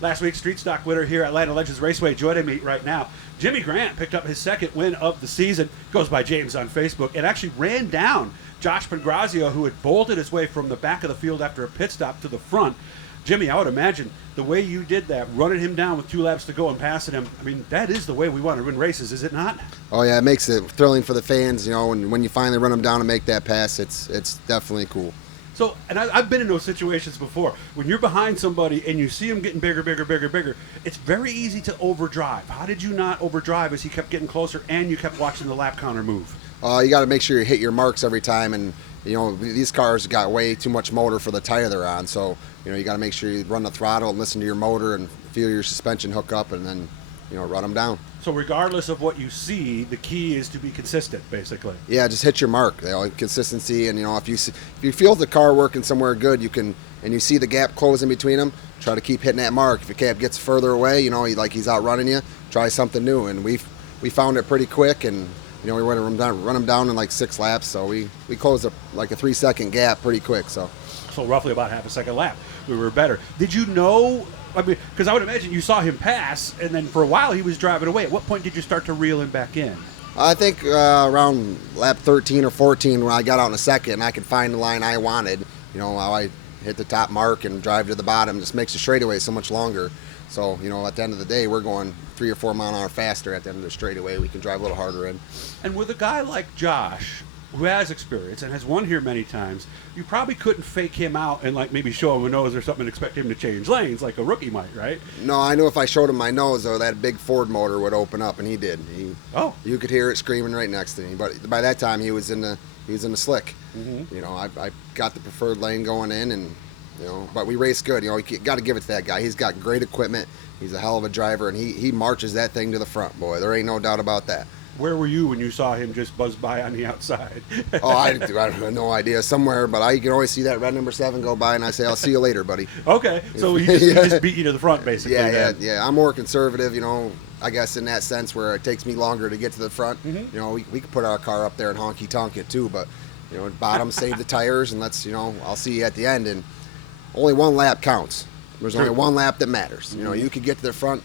Last week's Street Stock winner here at Atlanta Legends Raceway joining me right now. Jimmy Grant picked up his second win of the season. Goes by James on Facebook. And actually ran down Josh Pangrazio, who had bolted his way from the back of the field after a pit stop to the front. Jimmy, I would imagine the way you did that, running him down with 2 laps to go and passing him, I mean, that is the way we want to win races, is it not? Oh, yeah, it makes it thrilling for the fans, you know, and when you finally run them down and make that pass, it's definitely cool. So, and I've been in those situations before. When you're behind somebody and you see him getting bigger, it's very easy to overdrive. How did you not overdrive as he kept getting closer and you kept watching the lap counter move? You got to make sure you hit your marks every time, and, you know, these cars got way too much motor for the tire they're on, so, you know, you got to make sure you run the throttle and listen to your motor and feel your suspension hook up and then, you know, run them down. So regardless of what you see, the key is to be consistent, basically. Yeah, just hit your mark. You know, consistency, and you know, if you feel the car working somewhere good, you can, and you see the gap closing between them, try to keep hitting that mark. If your cab gets further away, you know, he's outrunning you, try something new. And we found it pretty quick, and you know, we went to run them down in like 6 laps, so we closed like a 3-second gap pretty quick. So roughly about half a second lap, we were better. Did you know? I mean, because I would imagine you saw him pass, and then for a while he was driving away. At what point did you start to reel him back in? I think around lap 13 or 14 when I got out in a second and I could find the line I wanted. You know, how I hit the top mark and drive to the bottom just makes the straightaway so much longer. So, you know, at the end of the day, we're going 3 or 4 mile an hour faster at the end of the straightaway. We can drive a little harder in. And with a guy like Josh, who has experience and has won here many times, you probably couldn't fake him out and like maybe show him a nose or something and expect him to change lanes like a rookie might, right? No, I knew if I showed him my nose, though, that big Ford motor would open up, and he did. You could hear it screaming right next to me. But by that time, he was in the slick. Mm-hmm. You know, I got the preferred lane going in, and you know, but we raced good. You know, you got to give it to that guy. He's got great equipment. He's a hell of a driver, and he marches that thing to the front, boy. There ain't no doubt about that. Where were you when you saw him just buzz by on the outside? I have no idea. Somewhere, but I can always see that red number 7 go by, and I say, I'll see you later, buddy. Okay, so he just beat you to the front, basically. Yeah. I'm more conservative, you know, I guess in that sense where it takes me longer to get to the front. Mm-hmm. You know, we could put our car up there and honky-tonk it too, but, you know, bottom, save the tires, and let's, you know, I'll see you at the end. And only 1 lap counts. There's only 1 lap that matters. Mm-hmm. You know, you could get to the front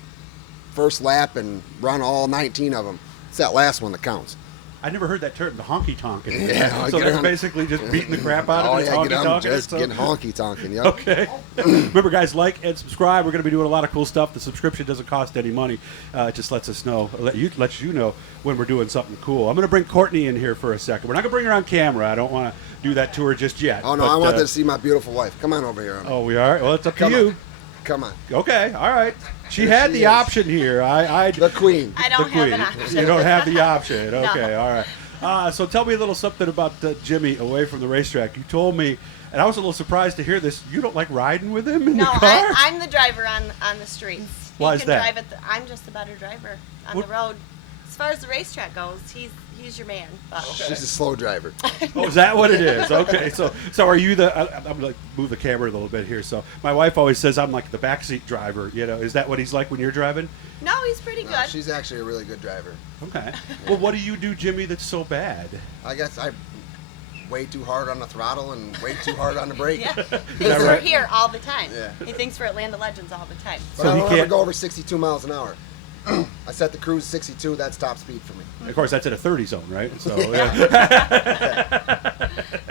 first lap and run all 19 of them. It's that last one that counts. I never heard that term, the honky-tonking. Yeah. So that's basically just beating the crap out of it. Getting honky-tonking, yep. Okay. Remember, guys, like and subscribe. We're going to be doing a lot of cool stuff. The subscription doesn't cost any money. It just lets us know, lets you know when we're doing something cool. I'm going to bring Courtney in here for a second. We're not going to bring her on camera. I don't want to do that to her just yet. Oh, no, I want to see my beautiful wife. Come on over here. Oh, we are? Well, it's up to you. Come on. Okay, all right. She had the option here. The queen. I don't have an option. You don't have the option. Okay, no. All right. So tell me a little something about Jimmy away from the racetrack. You told me, and I was a little surprised to hear this, you don't like riding with him in the car? No, I'm the driver on the streets. Why is that? I'm just a better driver on the road. As far as the racetrack goes, he's your man. But. Okay. She's a slow driver. Oh, is that what it is? Okay, so are you I'm like move the camera a little bit here. So my wife always says I'm like the backseat driver. You know, is that what he's like when you're driving? No, he's pretty good. She's actually a really good driver. Okay. Well, what do you do, Jimmy, that's so bad? I guess I way too hard on the throttle and way too hard on the brake. Yeah. Thinks we're here all the time. Yeah. He thinks we're Atlanta Legends all the time. But I don't ever go over 62 miles an hour. I set the cruise 62. That's top speed for me. Of course, that's in a 30 zone, right? So,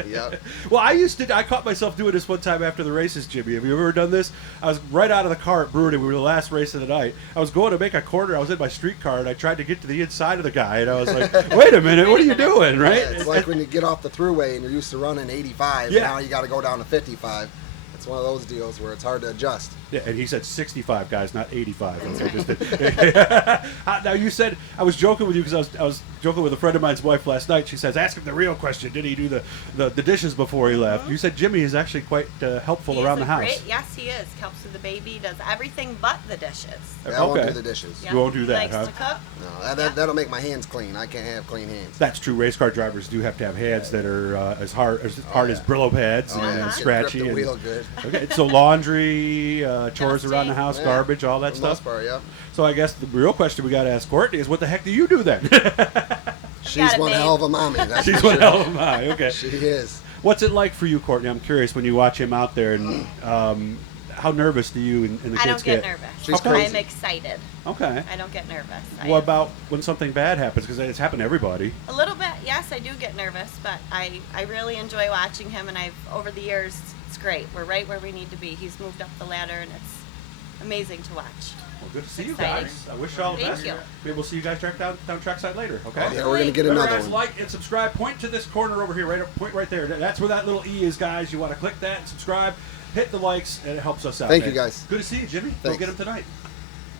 Yep. Well, I caught myself doing this one time after the races, Jimmy. Have you ever done this? I was right out of the car at Brewery. We were the last race of the night. I was going to make a corner. I was in my street car, and I tried to get to the inside of the guy, and I was like, wait a minute, what are you doing, right? Yeah, it's like when you get off the thruway and you're used to running 85, and now you got to go down to 55. It's one of those deals where it's hard to adjust. Yeah, and he said 65, guys, not 85. Now, you said, I was joking with you because I was joking with a friend of mine's wife last night. She says, ask him the real question. Did he do the dishes before he left? You said Jimmy is actually quite helpful around the house. Yes, he is. Helps with the baby, does everything but the dishes. Yeah, I won't do the dishes. Yeah. You won't do that, Likes to cook. No, that'll make my hands clean. I can't have clean hands. That's true. Race car drivers do have to have hands that are as hard as Brillo pads and scratchy. Grip the wheel good. Okay, so laundry, chores around the house, garbage, all that stuff. For the most part, yeah. So I guess the real question we got to ask Courtney is, what the heck do you do then? She's one hell of a mommy. She's one hell of a mommy. Okay. She is. What's it like for you, Courtney? I'm curious when you watch him out there, and how nervous do you and the I kids don't get nervous. She's crazy. I'm excited. Okay. I don't get nervous. What about when something bad happens? Because it's happened to everybody. A little bit, yes, I do get nervous, but I really enjoy watching him, and over the years, it's great. We're right where we need to be. He's moved up the ladder, and it's amazing to watch. Well, good to see you Exciting. guys. I wish you all the Thank best. you. Maybe we'll see you guys down trackside later. Okay. Oh, yeah, we're gonna get Remember, another guys, one. like and subscribe. Point to this corner over here, right up, point right there. That's where that little E is, guys. You want to click that and subscribe. Hit the likes, and it helps us out. Thank man. you, guys. Good to see you, Jimmy. Go Thanks. get him tonight.